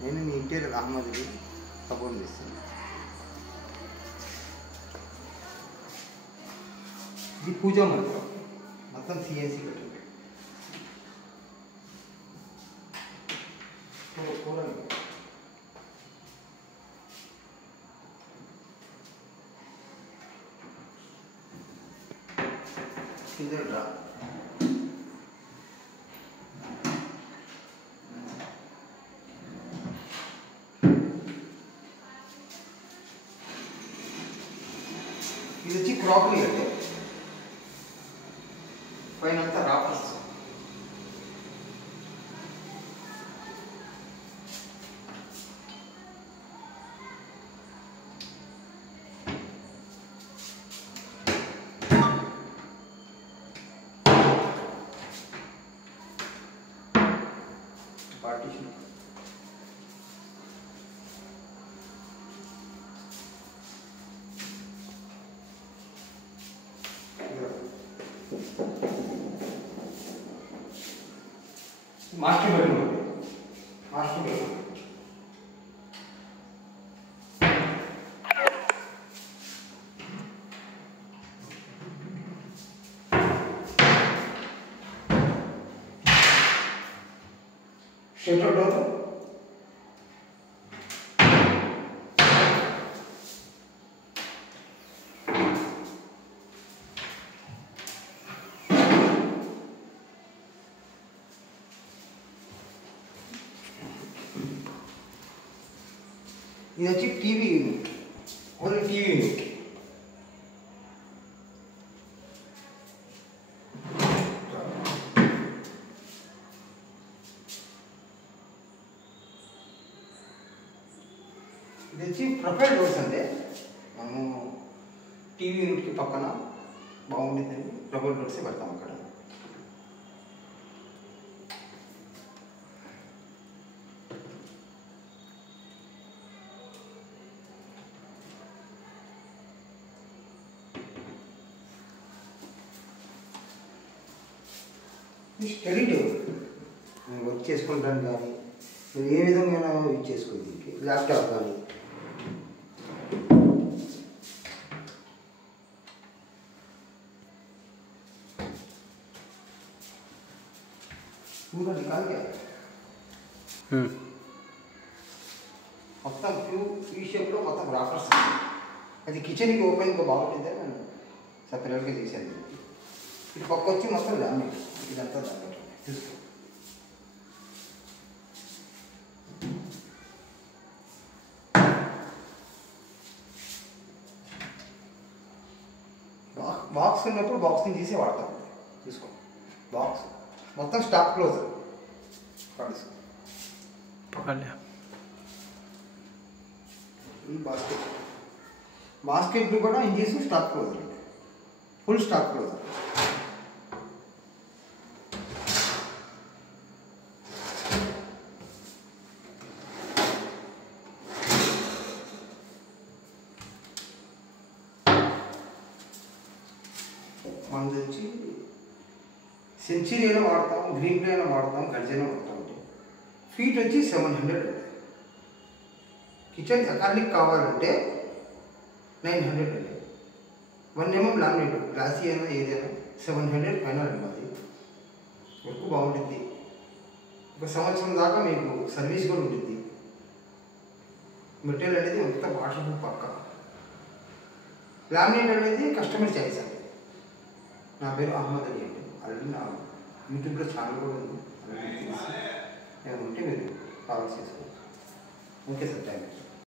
నేను మీ interior అహ్మద్కి support చేస్తాను. ఇది పూజా మంత్రం మొత్తం సిఎన్సి కట్టింది. ఇది డ్రా ఇది వచ్చి క్రాకరీ అంటే పైన అంతా wrappers. Partition master bedroom. Master bedroom shutter door. ఇది వచ్చి TV unit, only TV unit. ఇది వచ్చి ప్రొఫైల్ డోర్స్ అంటే మనము టీవీ యూనిట్కి పక్కన బాగుంటుందని ప్రొఫైల్ డోర్సే పెడతాం అక్కడ. స్టడీ టేబుల్ వర్క్ చేసుకుంటాను కానీ మీరు ఏ విధంగా యూజ్ చేసుకోండి. దీనికి ల్యాప్టాప్ కానీ पूरा निकाल गया మొత్తం ఈ షేప్లో మొత్తం రాఫర్స్. అది కిచెన్కి ఓపెన్గా బాగుంటుందని నేను సపరేట్గా చేశాను. ఇటు పక్క వచ్చి మొత్తం లామినేట్. ఇదంతా లామినేట్ చూసుకో. బాక్స్ ఉన్నప్పుడు బాక్స్ని తీసి వాడతాం. చూసుకో బాక్స్ మొత్తం స్టాక్ క్లోజర్ పడేసుకో. ఈ బాస్కెట్ కూడా ఇంజేసి స్టాక్ క్లోజర్ అంటే ఫుల్ స్టాక్ క్లోజర్. మనది వచ్చి సెంచరీ అయినా వాడతాం, గ్రీన్ ప్లే అయినా వాడతాం, గర్జైనా వాడతాం. ఫీట్ వచ్చి 700. కిచెన్ ఎకానిక్ కావాలంటే 900 అండి. 1 mm లామినేట్ గ్లాసీ అయినా ఏదైనా 700 ఫైనల్ అది వరకు బాగుంటుంది. ఒక సంవత్సరం దాకా మీకు సర్వీస్ కూడా ఉంటుంది. మెటీరియల్ అనేది అంత వాటర్ప్రూఫ్ పక్క. లామినేట్ అనేది కస్టమర్ చాయిస్ అండి. నా పేరు అహ్మద్ అలీ అండి. ఆల్రెడీ నా యూట్యూబ్లో ఛానల్ కూడా ఉంది. అలాగే తెలిసి ఏమైనా ఉంటే మీరు కాల్ చేసుకోవచ్చు. Okay sir, thank you.